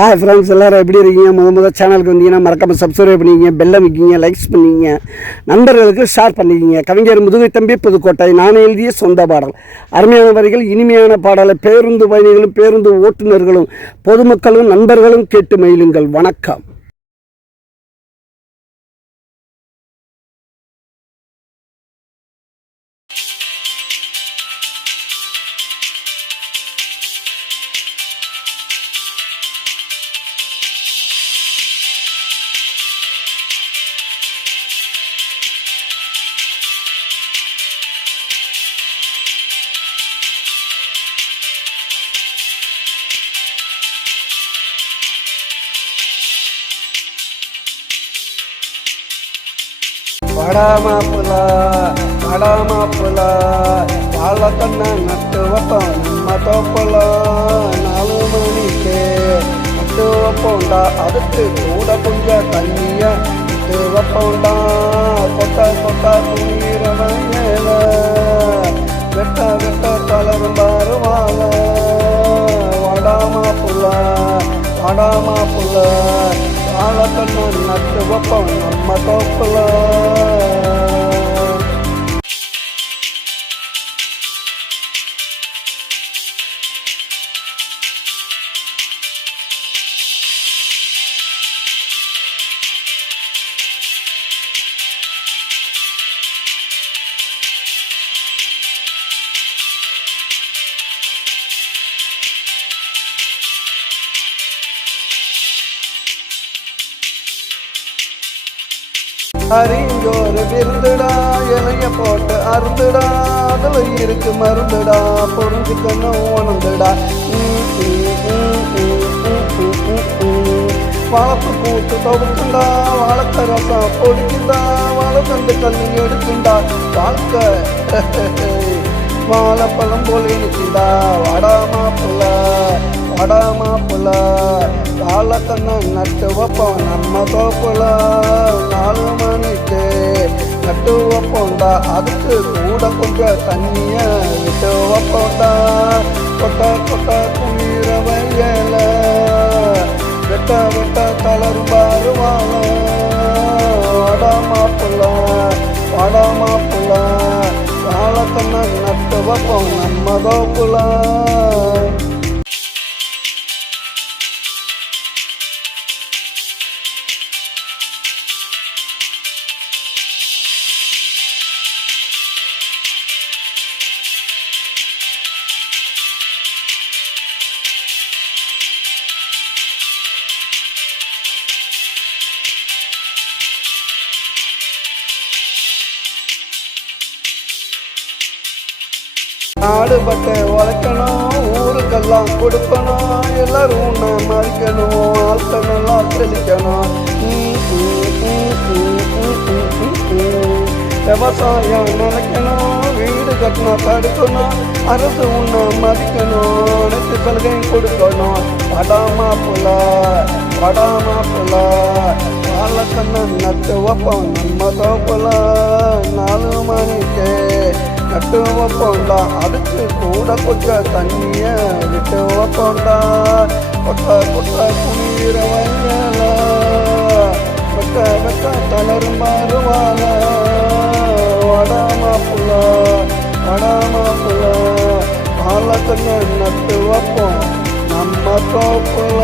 Hi friends, எல்லோரும் எப்படி இருக்கீங்க? முதல் சேனலுக்கு வந்தீங்கன்னா மறக்காமல் சப்ஸ்கிரைப் பண்ணிக்கிங்க, பெல்லை வைக்கிங்க, லைக்ஸ் பண்ணிக்கிங்க, நண்பர்களுக்கு ஷேர் பண்ணிக்கிங்க. கவிஞர் முதுகை தம்பி புதுக்கோட்டை. நான் எழுதிய சொந்த பாடல். அருமையான வரிகள், இனிமையான பாடலை பேருந்து பயணிகளும் பேருந்து ஓட்டுநர்களும் பொதுமக்களும் நண்பர்களும் கேட்டு மகிழுங்கள். வணக்கம். வடமாப்புலா வாழ கண்ண நட்டு வைப்போம் நம்ம தோப்பல 4 மணிக்கு நட்டு வைப்போண்டா. அதுக்கு கூட கொஞ்சம் தண்ணிய நட்டு வைப்போண்டா. கொட்டா குளிரவன் மேல வெட்ட கலரும் வருவாங்க. வடமாப்புலா வாழ கண்ண நட்டு வைப்போம் நம்ம தோப்பல. அறிஞ்சோறு விருந்துடா, இலைய போட்டு அருந்துடா, அதுல இருக்கு மருந்துடா, பொருந்துக்கணும் உணர்ந்துடா. வாழப்பு கூட்டு தொடுக்குண்டா, வாழக்க ரசம் பொடிக்குண்டா, வாழைத்தண்டு கல்லு எடுக்குண்டா. வாழ்க்கை வாழைப்பழம் போல் இனிக்குண்டா. வடமாப்புல வாழைக்கண்ண நட்டு வைப்போம் நம்ம தோப்புல. 4 மணிக்கு நட்டு வைப்போண்டா. அதுக்கு கூட கொஞ்சம் தண்ணிய விட்டு வைப்போண்டா. கொட்ட குளிர வயல வெட்ட கலரும் வருவாங்க. வடமாப்புல வாழைக்கண்ண நட்டு வைப்போம் நம்ம தோப்புல. ஆடுபட்டு உழைக்கணும், ஊருக்கெல்லாம் கொடுக்கணும், எல்லாரும் உன்னை மதிக்கணும், ஆட்கள் நல்லா தெளிக்கணும். விவசாயம் நினைக்கணும், வீடு கட்டினா தடுக்கணும், அரசு உன்னை மதிக்கணும், அனைத்து சலுகையும் கொடுக்கணும். வடமாப்புல வாழைக்கண்ண நட்டு வைப்போம் நம்ம தோப்புல. 4 மணிக்கு நட்டு வைப்போண்டா. அதுக்கு கூட கொஞ்சம் தண்ணிய விட்டு வைப்போண்டா. கொட்ட குளிர வயல வெட்ட தளரும் வருவாங்க. வடமாப்புல வாழைக்கண்ண நட்டு வைப்போம் நம்ம தோப்புல.